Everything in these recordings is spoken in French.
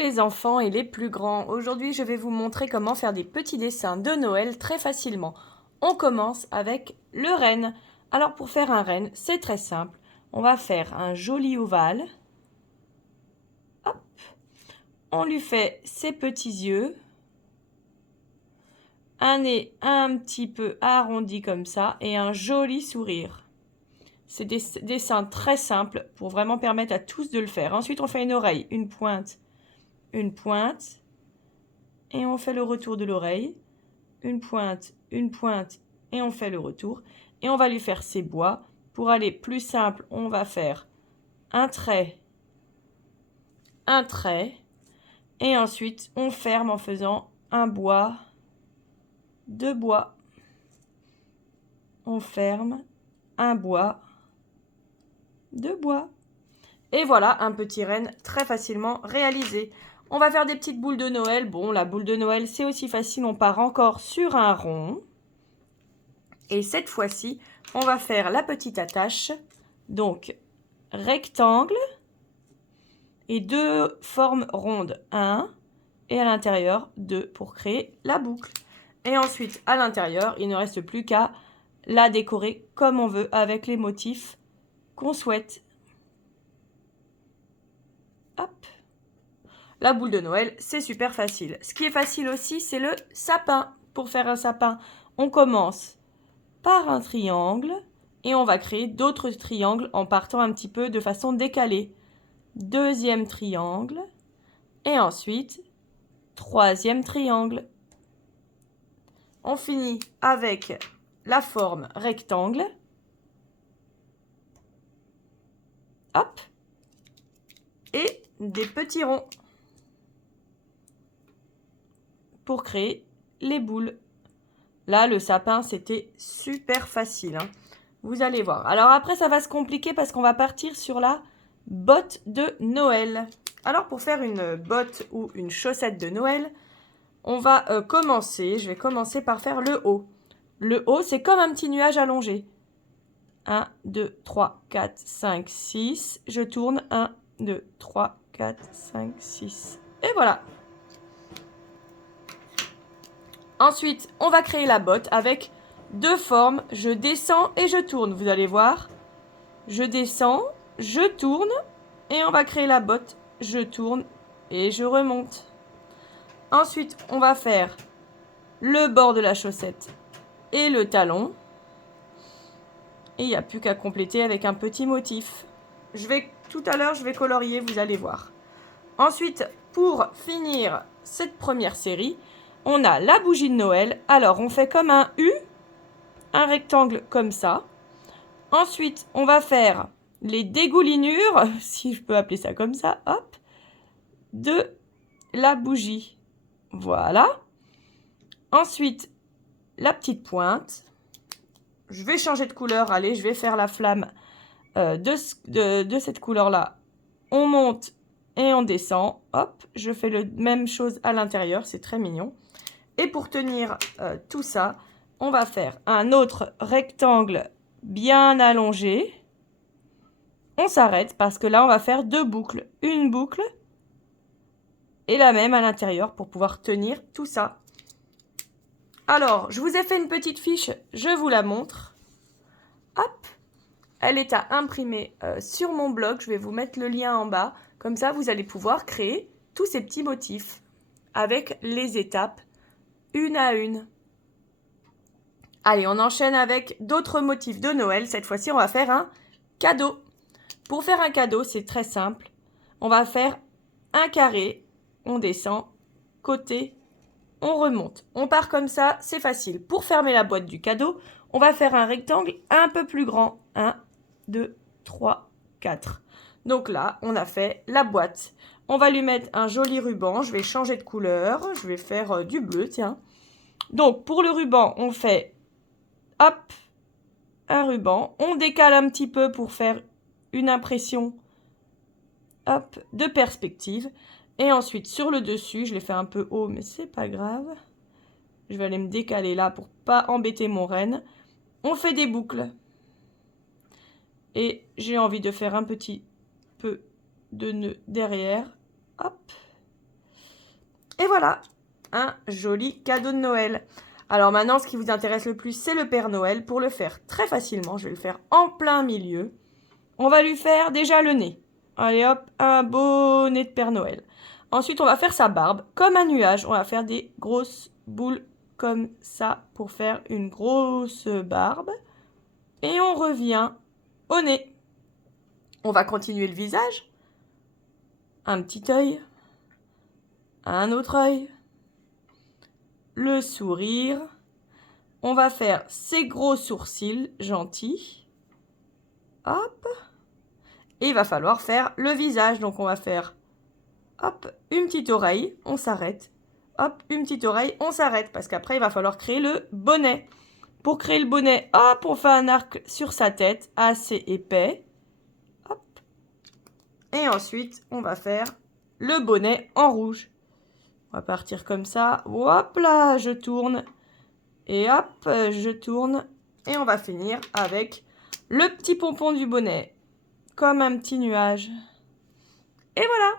les enfants et les plus grands, aujourd'hui je vais vous montrer comment faire des petits dessins de Noël très facilement. On commence avec le renne. Alors pour faire un renne, c'est très simple. On va faire un joli ovale. Hop. On lui fait ses petits yeux. Un nez un petit peu arrondi comme ça et un joli sourire. C'est des dessins très simples pour vraiment permettre à tous de le faire. Ensuite on fait une oreille, une pointe, et on fait le retour de l'oreille, une pointe, et on fait le retour. Et on va lui faire ses bois. Pour aller plus simple, on va faire un trait, et ensuite on ferme en faisant un bois, deux bois. On ferme, un bois, deux bois. Et voilà un petit renne très facilement réalisé. On va faire des petites boules de Noël. Bon, la boule de Noël, c'est aussi facile. On part encore sur un rond. Et cette fois-ci, on va faire la petite attache. Donc, rectangle et deux formes rondes. 1 et à l'intérieur 2 pour créer la boucle. Et ensuite, à l'intérieur, il ne reste plus qu'à la décorer comme on veut avec les motifs qu'on souhaite. Hop. La boule de Noël, c'est super facile. Ce qui est facile aussi, c'est le sapin. Pour faire un sapin, on commence par un triangle et on va créer d'autres triangles en partant un petit peu de façon décalée. Deuxième triangle et ensuite troisième triangle. On finit avec la forme rectangle. Hop. Et des petits ronds pour créer les boules. Là, le sapin, c'était super facile, hein. Vous allez voir. Alors après, ça va se compliquer parce qu'on va partir sur la botte de Noël. Alors pour faire une botte ou une chaussette de Noël, on va commencer. Je vais commencer par faire le haut. Le haut, c'est comme un petit nuage allongé. 1, 2, 3, 4, 5, 6. Je tourne. 1, 2, 3, 4, 5, 6. Et voilà. Ensuite, on va créer la botte avec deux formes. Je descends et je tourne. Vous allez voir. Je descends, je tourne et on va créer la botte. Je tourne et je remonte. Ensuite, on va faire le bord de la chaussette et le talon. Et il n'y a plus qu'à compléter avec un petit motif. Tout à l'heure, je vais colorier, vous allez voir. Ensuite, pour finir cette première série, on a la bougie de Noël. Alors, on fait comme un U, un rectangle comme ça. Ensuite, on va faire les dégoulinures, si je peux appeler ça comme ça, hop, de la bougie. Voilà. Ensuite, la petite pointe. Je vais changer de couleur. Allez, je vais faire la flamme de cette couleur-là. On monte et on descend. Hop, je fais la même chose à l'intérieur. C'est très mignon. Et pour tenir tout ça, on va faire un autre rectangle bien allongé. On s'arrête parce que là, on va faire deux boucles. Une boucle et la même à l'intérieur pour pouvoir tenir tout ça. Alors, je vous ai fait une petite fiche, je vous la montre. Hop, elle est à imprimer sur mon blog. Je vais vous mettre le lien en bas. Comme ça, vous allez pouvoir créer tous ces petits motifs avec les étapes une à une. Allez, on enchaîne avec d'autres motifs de Noël. Cette fois-ci, on va faire un cadeau. Pour faire un cadeau, c'est très simple. On va faire un carré, on descend, côté, on remonte. On part comme ça, c'est facile. Pour fermer la boîte du cadeau, on va faire un rectangle un peu plus grand. 1, 2, 3, 4. Donc là, on a fait la boîte. On va lui mettre un joli ruban. Je vais changer de couleur. Je vais faire du bleu, tiens. Donc, pour le ruban, on fait, hop, un ruban. On décale un petit peu pour faire une impression, hop, de perspective. Et ensuite, sur le dessus, je l'ai fait un peu haut, mais c'est pas grave. Je vais aller me décaler là pour pas embêter mon renne. On fait des boucles. Et j'ai envie de faire un petit peu de nœud derrière. Hop. Et voilà, un joli cadeau de Noël. Alors maintenant, ce qui vous intéresse le plus, c'est le Père Noël. Pour le faire très facilement, je vais le faire en plein milieu. On va lui faire déjà le nez. Allez hop, un beau nez de Père Noël. Ensuite, on va faire sa barbe comme un nuage. On va faire des grosses boules comme ça pour faire une grosse barbe. Et on revient au nez. On va continuer le visage. Un petit œil. Un autre œil. Le sourire. On va faire ses gros sourcils gentils. Hop. Et il va falloir faire le visage. Donc on va faire, hop, une petite oreille. On s'arrête. Hop, une petite oreille. On s'arrête. Parce qu'après, il va falloir créer le bonnet. Pour créer le bonnet, hop, on fait un arc sur sa tête assez épais. Hop. Et ensuite, on va faire le bonnet en rouge. On va partir comme ça. Hop là, je tourne. Et hop, je tourne. Et on va finir avec le petit pompon du bonnet. Comme un petit nuage. Et voilà.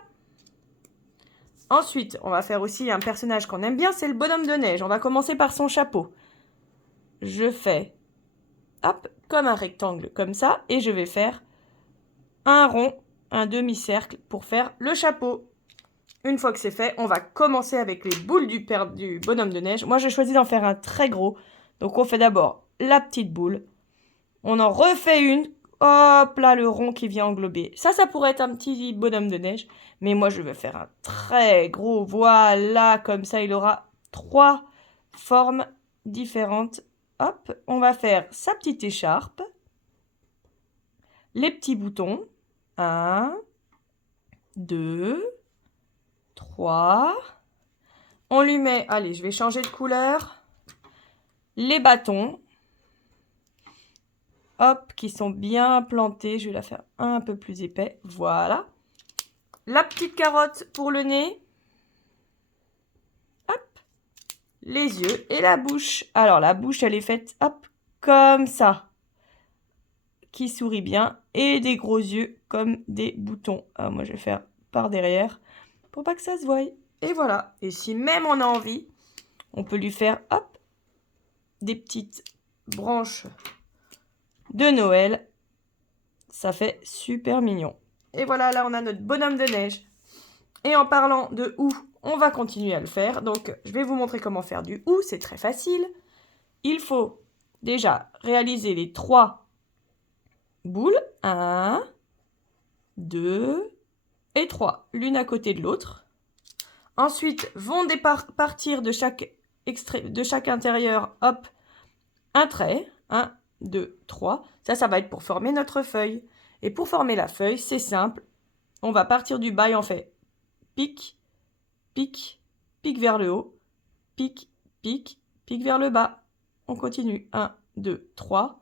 Ensuite, on va faire aussi un personnage qu'on aime bien, c'est le bonhomme de neige. On va commencer par son chapeau. Je fais, hop, comme un rectangle, comme ça. Et je vais faire un rond, un demi-cercle pour faire le chapeau. Une fois que c'est fait, on va commencer avec les boules du bonhomme de neige. Moi, j'ai choisi d'en faire un très gros. Donc, on fait d'abord la petite boule. On en refait une. Hop là, le rond qui vient englober. Ça pourrait être un petit bonhomme de neige. Mais moi, je vais faire un très gros. Voilà, comme ça, il aura 3 formes différentes. Hop, on va faire sa petite écharpe. Les petits boutons. 1, 2, 3. On lui met, allez, je vais changer de couleur. Les bâtons. Hop, qui sont bien plantés. Je vais la faire un peu plus épais. Voilà. La petite carotte pour le nez. Hop. Les yeux et la bouche. Alors, la bouche, elle est faite, hop, comme ça. Qui sourit bien. Et des gros yeux comme des boutons. Alors, moi, je vais faire par derrière pour pas que ça se voie. Et voilà. Et si même on a envie, on peut lui faire, hop, des petites branches de Noël. Ça fait super mignon. Et voilà, là, on a notre bonhomme de neige. Et en parlant de ou, on va continuer à le faire. Donc, je vais vous montrer comment faire du ou. C'est très facile. Il faut déjà réaliser les 3 boules. 1, 2 et 3. L'une à côté de l'autre. Ensuite, vont partir de chaque intérieur, hop, un trait. 1, 2, 3. Ça va être pour former notre feuille. Et pour former la feuille, c'est simple. On va partir du bas et on fait pic, pic, pic vers le haut, pic, pic, pic vers le bas. On continue. 1, 2, 3.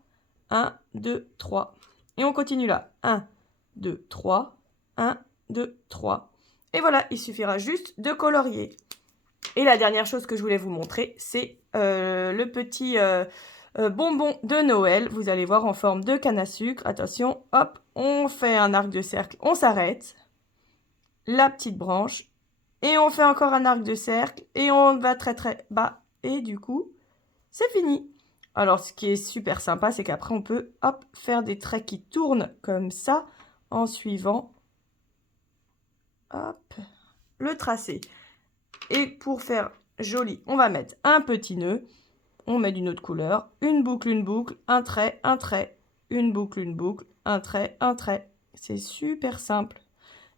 1, 2, 3. Et on continue là. 1, 2, 3. 1, 2, 3. Et voilà, il suffira juste de colorier. Et la dernière chose que je voulais vous montrer, c'est le petit bonbon de Noël. Vous allez voir en forme de canne à sucre. Attention, hop, on fait un arc de cercle, on s'arrête. La petite branche. Et on fait encore un arc de cercle. Et on va très très bas. Et du coup, c'est fini. Alors, ce qui est super sympa, c'est qu'après, on peut, hop, faire des traits qui tournent comme ça, en suivant, hop, le tracé. Et pour faire joli, on va mettre un petit nœud. On met d'une autre couleur. Une boucle, un trait, une boucle, un trait, un trait. C'est super simple.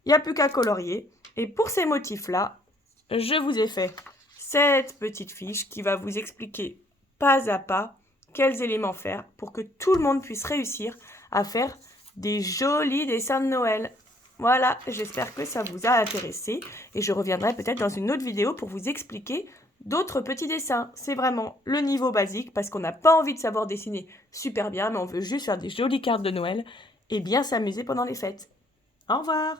Il n'y a plus qu'à colorier. Et pour ces motifs-là, je vous ai fait cette petite fiche qui va vous expliquer pas à pas quels éléments faire pour que tout le monde puisse réussir à faire des jolis dessins de Noël. Voilà, j'espère que ça vous a intéressé et je reviendrai peut-être dans une autre vidéo pour vous expliquer d'autres petits dessins. C'est vraiment le niveau basique parce qu'on n'a pas envie de savoir dessiner super bien, mais on veut juste faire des jolies cartes de Noël et bien s'amuser pendant les fêtes. Au revoir!